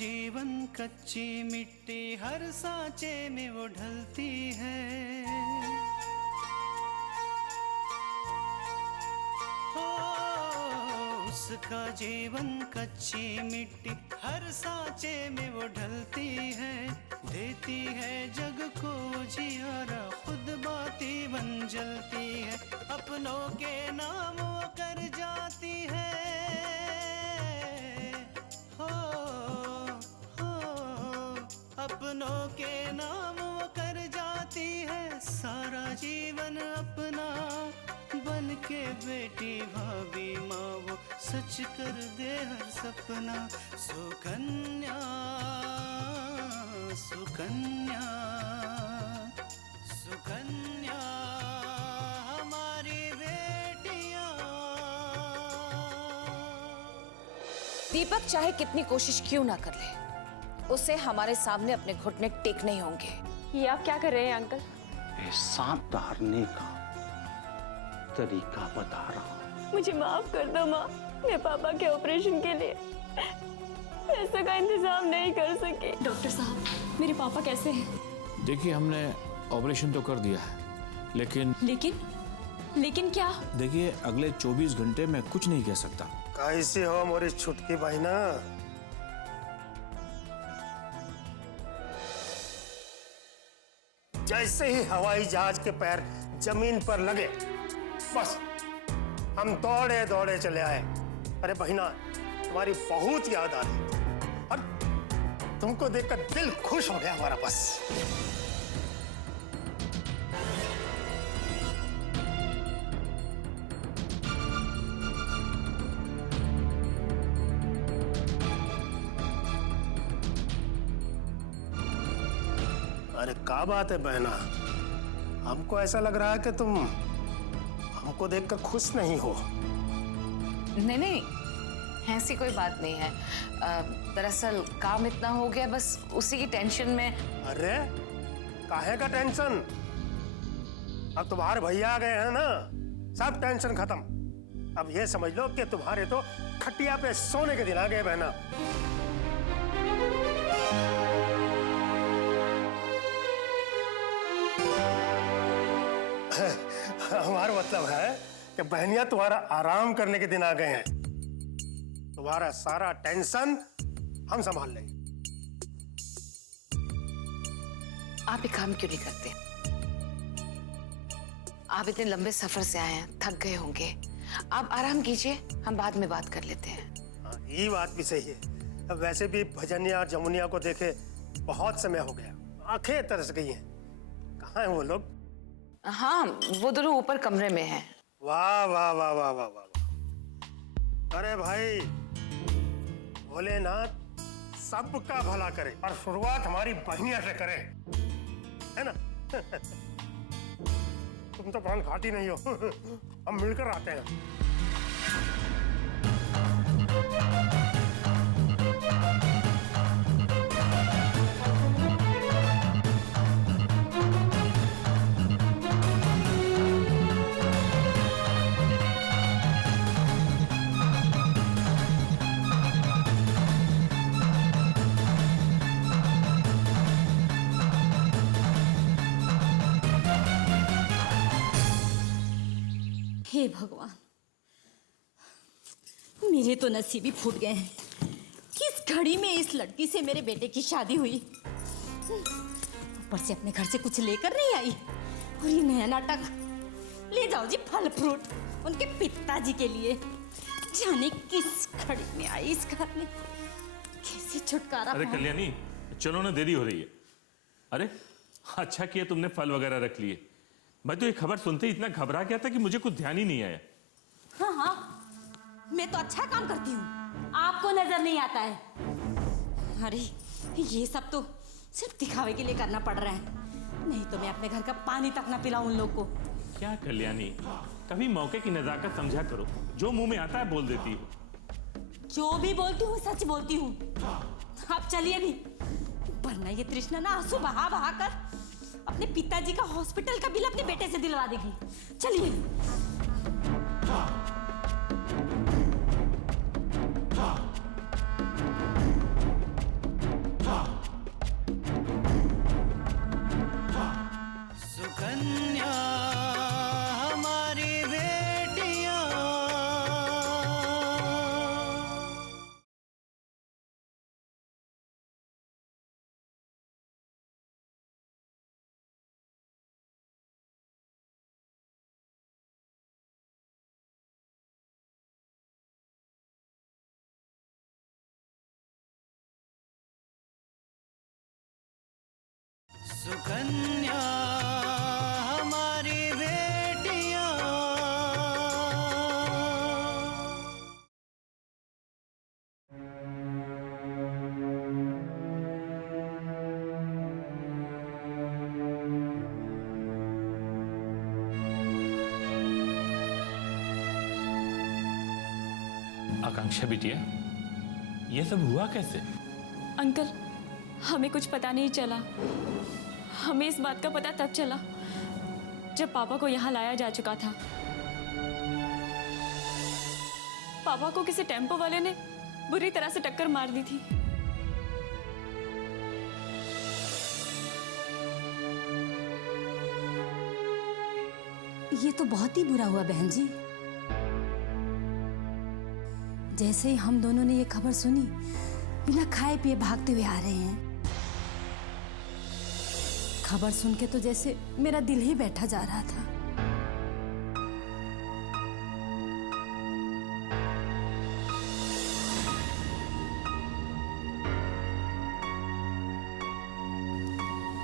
जीवन कच्ची मिट्टी, हर सांचे में वो ढलती है। हो उसका जीवन कच्ची मिट्टी, हर सांचे में वो ढलती है। देती है जग को जियारा, खुद बाती बन जलती है। अपनों के नाम वो कर जाती है। अपनों के नाम वो कर जाती है। सारा जीवन अपना बन के बेटी भाभी माँ वो सच कर दे हर सपना। सुकन्या सुकन्या सुकन्या हमारी बेटियां। दीपक चाहे कितनी कोशिश क्यों ना कर ले, उसे हमारे सामने अपने घुटने टेकने ही होंगे। ये आप क्या कर रहे हैं अंकल? एहसान उतारने का तरीका बता रहा हूँ। मुझे माफ कर दो माँ, मैं पापा के ऑपरेशन के लिए पैसे का इंतजाम नहीं कर सकी। डॉक्टर साहब, मेरे पापा कैसे हैं? देखिए, हमने ऑपरेशन तो कर दिया है, लेकिन लेकिन क्या? देखिए, अगले 24 घंटे में कुछ नहीं कह सकता। कैसी हो मोरी छुटकी बहना? जैसे ही हवाई जहाज के पैर जमीन पर लगे, बस हम दौड़े दौड़े चले आए। अरे बहिना, तुम्हारी बहुत याद आ रही और तुमको देखकर दिल खुश हो गया हमारा। बस अरे क्या बात है बहना, हमको ऐसा लग रहा है कि तुम हमको देखकर खुश नहीं हो। नहीं, ऐसी कोई बात नहीं है। दरअसल काम इतना हो गया, बस उसी की टेंशन में। अरे काहे का टेंशन? अब तुम्हारे भैया आ गए हैं ना, सब टेंशन खत्म। अब ये समझ लो कि तुम्हारे तो खटिया पे सोने के दिन आ गए बहना। हमारा मतलब है कि बहनिया तुम्हारा आराम करने के दिन आ गए हैं। तुम्हारा सारा टेंशन हम संभाल लेंगे। आप एक काम क्यों नहीं करते? आप इतने लंबे सफर से आए हैं, थक गए होंगे। आप आराम कीजिए, हम बाद में बात कर लेते हैं। हाँ, ये बात भी सही है। अब वैसे भी भजनिया और जमुनिया को देखे बहुत समय हो गया, आंखें तरस गई हैं। कहाँ हैं वो लोग? हाँ, वो दोनों ऊपर कमरे में हैं। वाह वाह वाह वाह वाह वाह। अरे भाई, भोलेनाथ सबका भला करे और शुरुआत हमारी बहनिया से करे, है ना? तुम तो पान खाती नहीं हो। हम मिलकर आते हैं। हे भगवान, मेरे तो नसीब ही फूट गए हैं। किस घड़ी में इस लड़की से मेरे बेटे की शादी हुई। ऊपर से अपने घर से कुछ लेकर नहीं आई, और ये नया नाटक। ले जाओ जी फल फ्रूट उनके पिताजी के लिए। जाने किस घड़ी में आई इस घर में, कैसे छुटकारा। अरे कल्याणी, चलो ना, देरी हो रही है। अरे अच्छा किया तुमने फल वगैरह रख लिए। मैं तो ये खबर सुनते ही इतना घबरा गया था कि मुझे कुछ ध्यान ही नहीं आया। हाँ, मैं तो अच्छा काम करती हूँ, आपको नजर नहीं आता है। अरे ये सब तो सिर्फ दिखावे के लिए करना पड़ रहा है, नहीं तो मैं अपने घर का पानी तक ना पिलाऊं उन लोग को। क्या कल्याणी, कभी मौके की नजाकत समझा करो। जो मुंह में आता है बोल देती हो। जो भी बोलती हूँ सच बोलती हूँ। आप चलिए भी, वरना ये तृष्णा ना आंसू बहा बहा कर अपने पिताजी का हॉस्पिटल का बिल अपने बेटे से दिलवा देगी। चलिए। सुकन्या हमारी बेटियां। आकांक्षा बिटिया, ये सब हुआ कैसे? अंकल, हमें कुछ पता नहीं चला। हमें इस बात का पता तब चला जब पापा को यहाँ लाया जा चुका था। पापा को किसी टेम्पो वाले ने बुरी तरह से टक्कर मार दी थी। ये तो बहुत ही बुरा हुआ बहन जी। जैसे ही हम दोनों ने ये खबर सुनी, बिना खाए पिए भागते हुए आ रहे हैं। खबर सुन के तो जैसे मेरा दिल ही बैठा जा रहा था।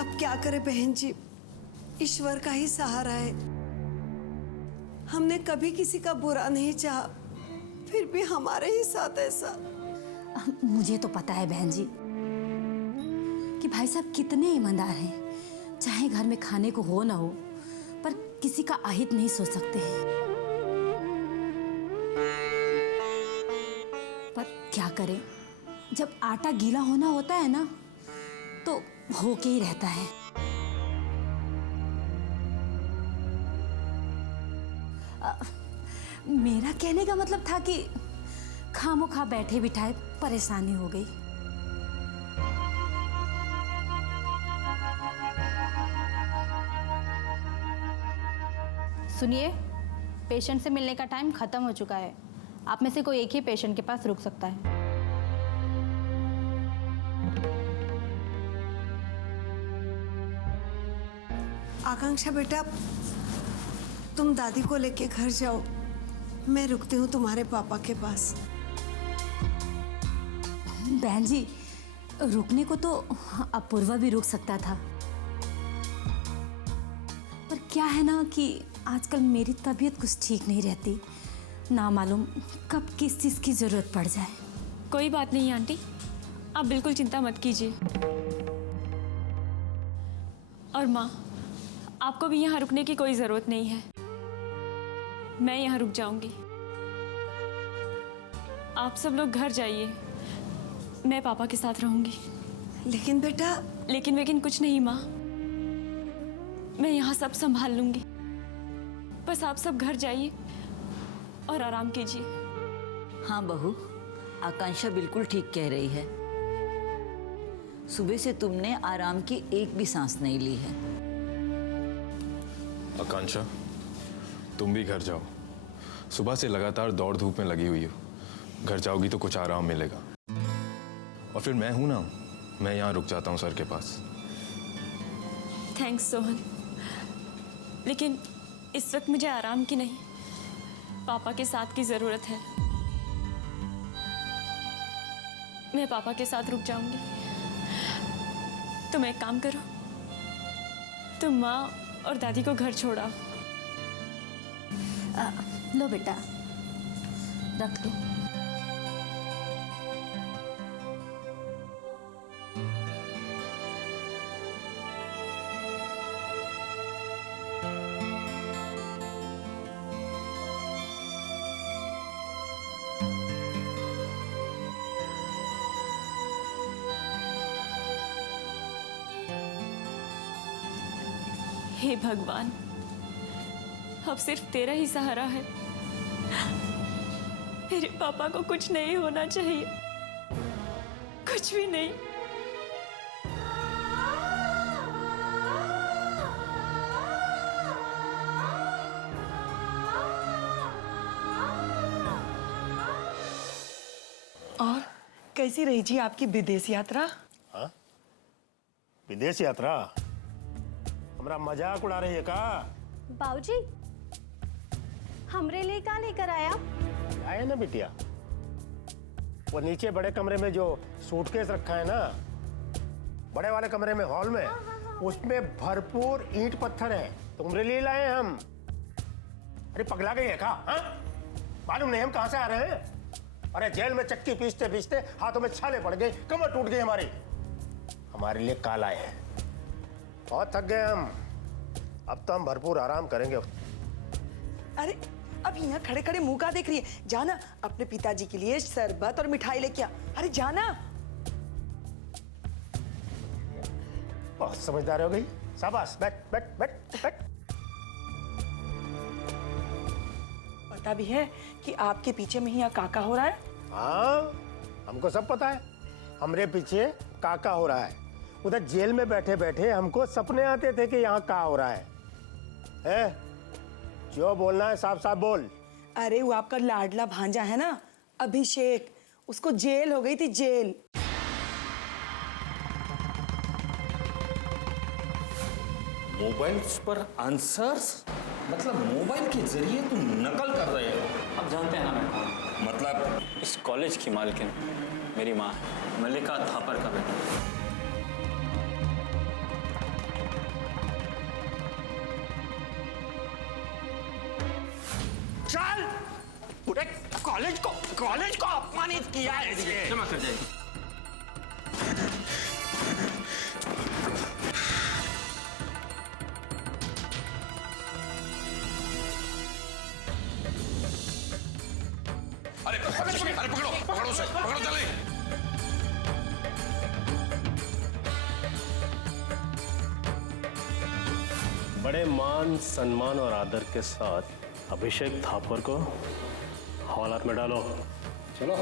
अब क्या करे बहन जी, ईश्वर का ही सहारा है। हमने कभी किसी का बुरा नहीं चाहा, फिर भी हमारे ही साथ ऐसा। मुझे तो पता है बहन जी कि भाई साहब कितने ईमानदार हैं। चाहे घर में खाने को हो ना हो, पर किसी का अहित नहीं सोच सकते हैं। पर क्या करें, जब आटा गीला होना होता है ना, तो होके ही रहता है। मेरा कहने का मतलब था कि खामोखा बैठे बिठाए परेशानी हो गई। सुनिए, पेशेंट से मिलने का टाइम खत्म हो चुका है। आप में से कोई एक ही पेशेंट के पास रुक सकता है। आकांक्षा बेटा, तुम दादी को लेके घर जाओ, मैं रुकती हूँ तुम्हारे पापा के पास। बहन जी, रुकने को तो अपूर्वा भी रुक सकता था, पर क्या है ना कि आजकल मेरी तबीयत कुछ ठीक नहीं रहती। ना मालूम कब किस चीज़ की जरूरत पड़ जाए। कोई बात नहीं आंटी, आप बिल्कुल चिंता मत कीजिए। और माँ, आपको भी यहाँ रुकने की कोई ज़रूरत नहीं है। मैं यहाँ रुक जाऊंगी। आप सब लोग घर जाइए, मैं पापा के साथ रहूंगी। लेकिन बेटा। लेकिन कुछ नहीं माँ, मैं यहाँ सब संभाल लूंगी। बस आप सब घर जाइए और आराम कीजिए। हाँ बहू, आकांक्षा बिल्कुल ठीक कह रही है। सुबह से तुमने आराम की एक भी सांस नहीं ली है। आकांक्षा, तुम भी घर जाओ। सुबह से लगातार दौड़ धूप में लगी हुई हो। घर जाओगी तो कुछ आराम मिलेगा। और फिर मैं हूं ना, मैं यहाँ रुक जाता हूँ सर के पास। थैंक्स सोहन, लेकिन इस वक्त मुझे आराम की नहीं, पापा के साथ की जरूरत है। मैं पापा के साथ रुक जाऊंगी। तुम एक काम करो, तुम माँ और दादी को घर छोड़ाओ। लो बेटा, रख लो। हे भगवान, अब सिर्फ तेरा ही सहारा है। मेरे पापा को कुछ नहीं होना चाहिए, कुछ भी नहीं। और कैसी रही जी आपकी विदेश यात्रा? हाँ? विदेश यात्रा? हमारा मजाक उड़ा रही है का? बाबूजी, हमरे लिए का लेकर आया? आए ना बिटिया, वो नीचे बड़े कमरे में जो सूटकेस रखा है ना, बड़े वाले कमरे में, हॉल में, उसमें भरपूर ईंट पत्थर है, तुम्हारे लिए लाए हैं हम। अरे पगला गई है क्या? हाँ? मालूम नहीं हम कहां से आ रहे हैं? अरे जेल में चक्की पीसते पीसते हाथों में छाले पड़ गए, कमर टूट गई हमारी। हमारे लिए काल आए हैं। बहुत थक गए हम, अब तो हम भरपूर आराम करेंगे। अरे अब यहाँ खड़े खड़े मुंह का देख रही है? जाना अपने पिताजी के लिए शरबत और मिठाई लेके आ। अरे जाना। बहुत समझदार हो गई, शाबाश। बैठ बैठ बैठ बैठ। पता भी है कि आपके पीछे में ही यहाँ काका हो रहा है? हाँ, हमको सब पता है। हमरे पीछे काका हो रहा है। उधर जेल में बैठे बैठे हमको सपने आते थे कि यहाँ क्या हो रहा है? जो बोलना है साफ साफ बोल। अरे वो आपका लाडला भांजा है ना, अभिषेक, उसको जेल हो गई थी, जेल। मोबाइल्स पर आंसर्स? मतलब मोबाइल के जरिए तुम नकल कर रहे हो? आप जानते हैं ना मैं कौन? मतलब इस कॉलेज की मालकिन मेरी माँ है, मल्लिका थापर का बेटा। चल, पूरे कॉलेज को अपमानित किया है इसने। क्षमा कर जाएगी। अरे पकड़ो उसे, पकड़ो जल्दी। बड़े मान सम्मान और आदर के साथ अभिषेक थापर को हवालात में डालो। चलो।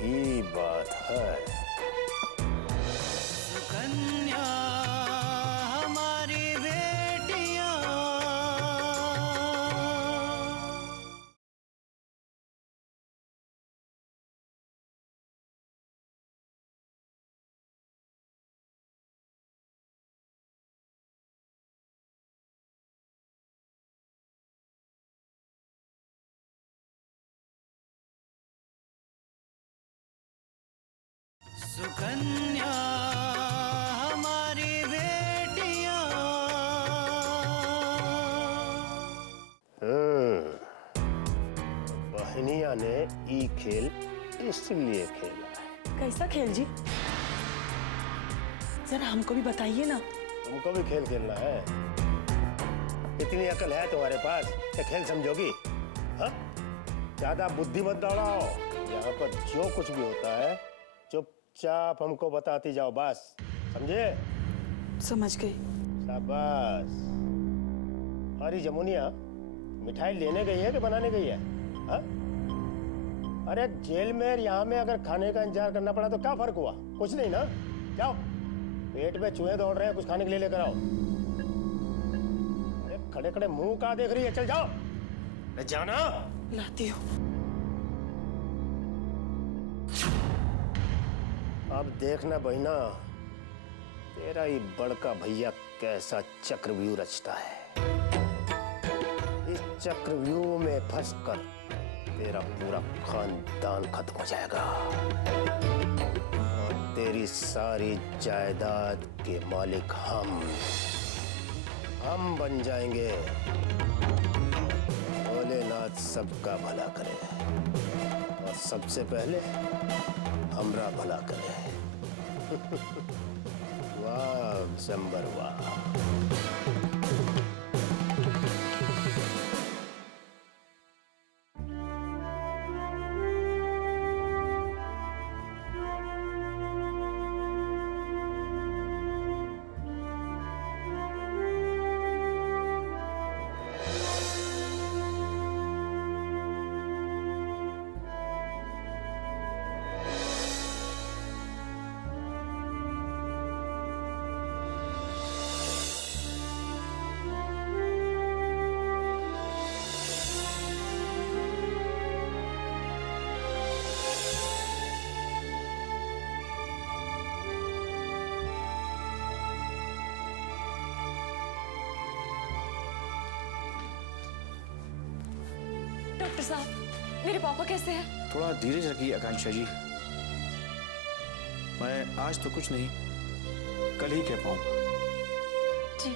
ये बात है। सुकन्या हमारी बेटियां। सुकन्या हमारी बेटियां। बहनिया ने ई खेल इसलिए खेला है। कैसा खेल जी? जरा हमको भी बताइए ना। तुमको भी खेल खेलना है? इतनी अकल है तुम्हारे पास कि खेल समझोगी? हाँ? ज्यादा बुद्धि मत दौड़ाओ। यहाँ पर जो कुछ भी होता है चुपचाप हमको बताती जाओ, बस। समझे? समझ गई। शाबाश। अरे जमुनिया मिठाई लेने गई है कि बनाने गई है? हाँ? अरे जेल में यहाँ में अगर खाने का इंतजार करना पड़ा तो क्या फर्क हुआ? कुछ नहीं ना। जाओ, पेट में चूहे दौड़ रहे हैं, कुछ खाने के लिए लेकर आओ। अरे खड़े खड़े मुंह कहाँ देख रही है? चल जाओ। जाना। लाती हूँ। अब देखना बहिना, तेरा ही बड़का भैया कैसा चक्रव्यूह रचता है। इस चक्रव्यूह में फंसकर तेरा पूरा खानदान खत्म हो जाएगा और तेरी सारी जायदाद के मालिक हम बन जाएंगे। भोलेनाथ सबका भला करे और सबसे पहले हमरा भला करे। वाह जंबर वाह। डॉक्टर साहब, मेरे पापा कैसे हैं? थोड़ा धीरज रखिए आकांक्षा जी। मैं आज तो कुछ नहीं, कल ही कह पाऊंगा। जी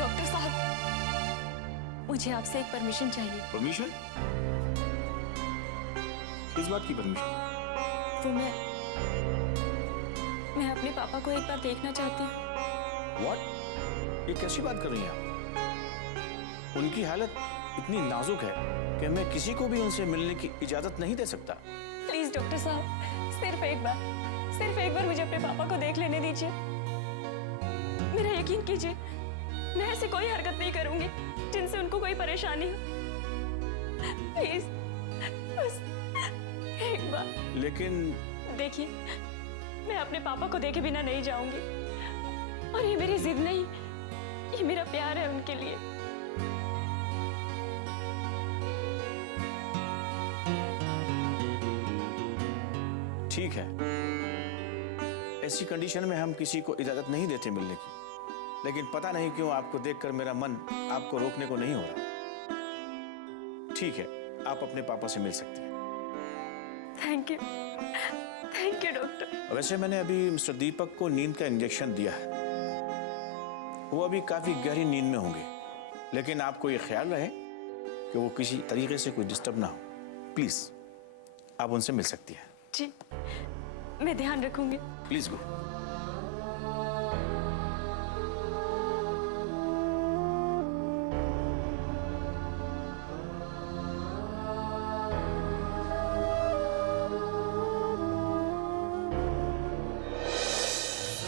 डॉक्टर साहब, मुझे आपसे एक परमिशन चाहिए। परमिशन? किस बात की परमिशन? वो मैं अपने पापा को एक बार देखना चाहती हूँ। What? ये कैसी बात कर रही हैं आप? उनकी हालत इतनी नाजुक है कि मैं किसी को भी उनसे मिलने की इजाजत नहीं दे सकता। प्लीज डॉक्टर साहब, सिर्फ एक बार मुझे अपने पापा को देख लेने दीजिए। मेरा यकीन कीजिए, मैं ऐसी कोई हरकत नहीं करूंगी जिनसे उनको कोई परेशानी हो। प्लीज बस एक बार। लेकिन देखिए, मैं अपने पापा को देखे बिना नहीं जाऊंगी, और ये मेरी जिद नहीं, ये मेरा प्यार है उनके लिए। ठीक है, ऐसी कंडीशन में हम किसी को इजाजत नहीं देते मिलने की, लेकिन पता नहीं क्यों आपको देखकर मेरा मन आपको रोकने को नहीं हो रहा। ठीक है, आप अपने पापा से मिल सकती हैं। Thank you doctor. वैसे मैंने अभी मिस्टर दीपक को नींद का इंजेक्शन दिया है, वो अभी काफी गहरी नींद में होंगे, लेकिन आपको ये ख्याल रहे कि वो किसी तरीके से कोई डिस्टर्ब ना हो। प्लीज आप उनसे मिल सकती हैं। जी, मैं ध्यान रखूंगी। Please go.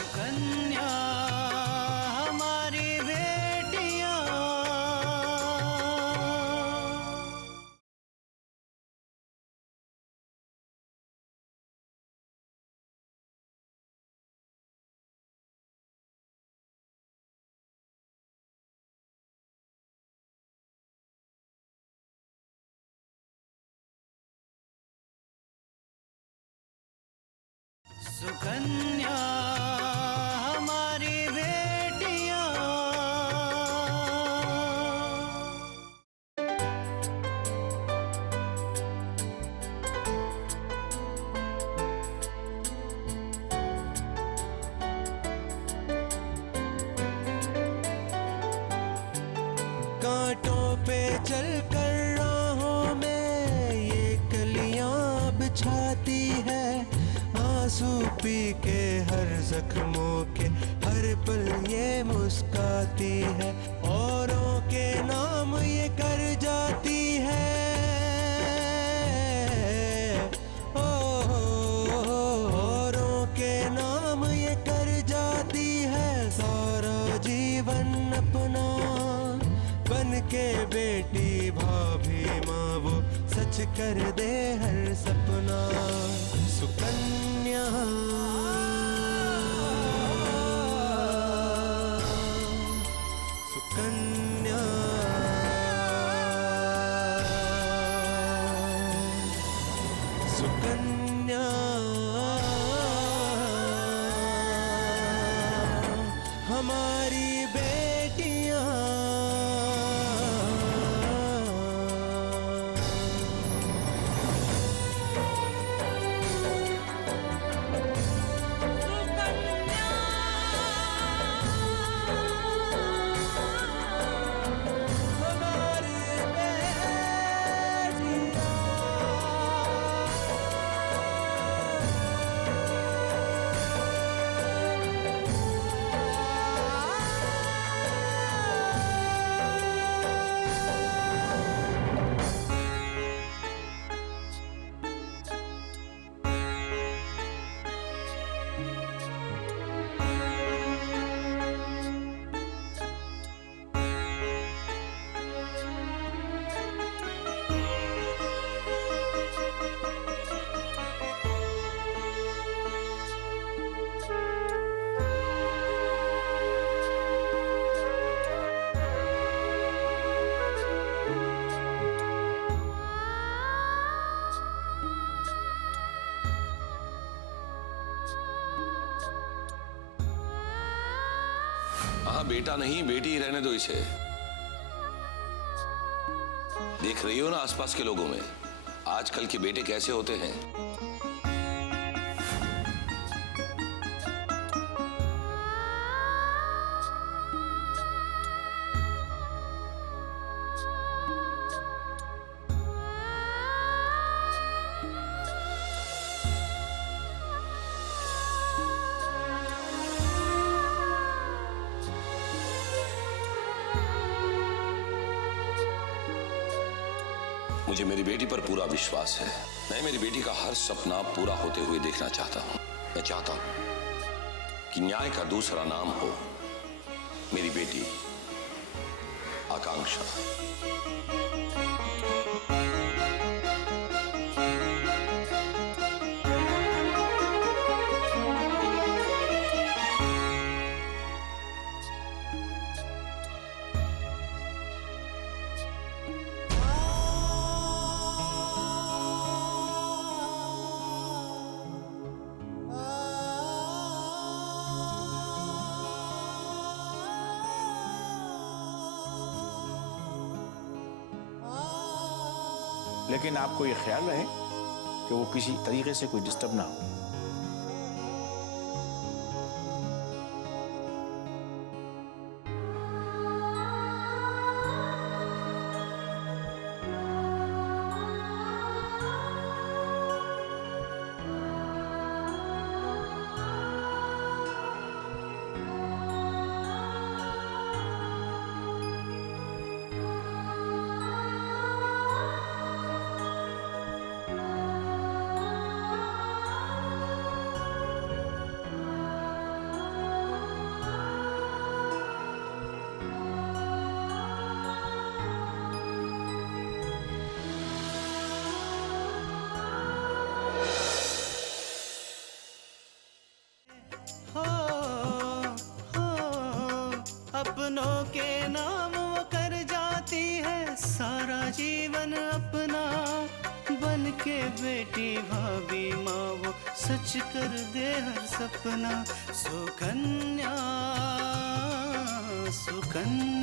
सुकन्या हमारी बेटियां, सुकन्या हमारी बेटियां। कांटों पे चलकर राहों में ये कलियां बिछाती है, आंसू पी के हर जख्मों के हर पल ये मुस्काती है, औरों के नाम ये कर जाती है। ओ, औरों के नाम ये कर जाती है, सारा जीवन अपना बन के बेटी भाभी माँ वो सच कर दे हर सपना। सुकन्या सुकन्या सुकन्या हमारी बेटियां। हाँ बेटा नहीं, बेटी ही रहने दो इसे। देख रही हो ना आसपास के लोगों में आजकल के बेटे कैसे होते हैं। मुझे मेरी बेटी पर पूरा विश्वास है। मैं मेरी बेटी का हर सपना पूरा होते हुए देखना चाहता हूं। मैं चाहता हूं कि न्याय का दूसरा नाम हो मेरी बेटी आकांक्षा। लेकिन आपको ये ख्याल रहे कि वो किसी तरीके से कोई डिस्टर्ब ना हो। अपनों के नाम वो कर जाती है सारा जीवन अपना। बन के बेटी भाभी माँ वो सच कर दे हर सपना। सुकन्या सुकन्या